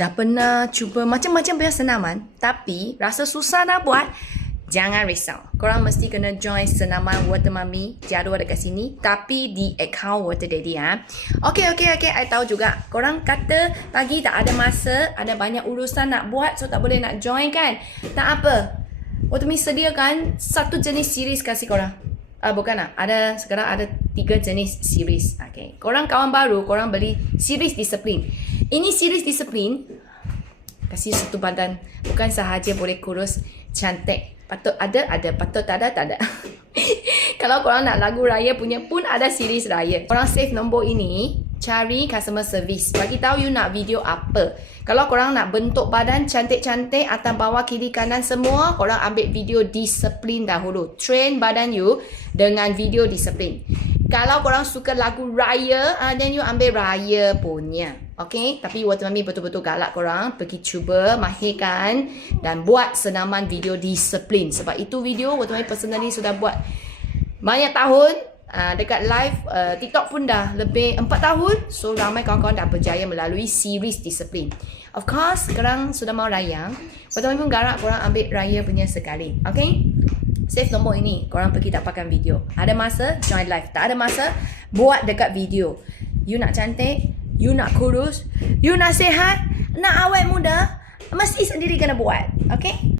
Dah pernah cuba macam-macam punya senaman tapi rasa susah nak buat? Jangan risau. Korang mesti kena join senaman Water Mummy. Jadual dekat sini. Tapi di account Water Daddy ha. Okay. I tahu juga. Korang kata pagi tak ada masa. Ada banyak urusan nak buat. So tak boleh nak join kan? Tak apa. Water Mummy sediakan satu jenis series kasih korang. Bukan lah. Sekarang ada 3 jenis series. Okay. Korang kawan baru. Korang beli series disiplin. Ini series disiplin. Kasih satu badan. Bukan sahaja boleh kurus. Cantik. Patut ada, patut tak ada. Kalau korang nak lagu raya punya pun ada series raya. Korang save nombor ini, cari customer service. Bagi tahu you nak video apa. Kalau korang nak bentuk badan cantik-cantik, atas bawah kiri kanan semua, korang ambil video disiplin dahulu. Train badan you dengan video disiplin. Kalau korang suka lagu raya, then you ambil raya punya. Okay? Tapi Water Mummy betul-betul galak korang pergi cuba, mahirkan dan buat senaman video disiplin. Sebab itu video Water Mummy personally sudah buat banyak tahun. Dekat live TikTok pun dah lebih 4 tahun. So ramai kawan-kawan dah berjaya melalui series disiplin. Of course, sekarang sudah mau raya. Water Mummy pun galak korang ambil raya punya sekali. Okay? Save nombor ini. Korang pergi dapatkan video. Ada masa, join live. Tak ada masa, buat dekat video. You nak cantik, you nak kurus, you nak sihat, nak awet muda, mesti sendiri kena buat. Okay?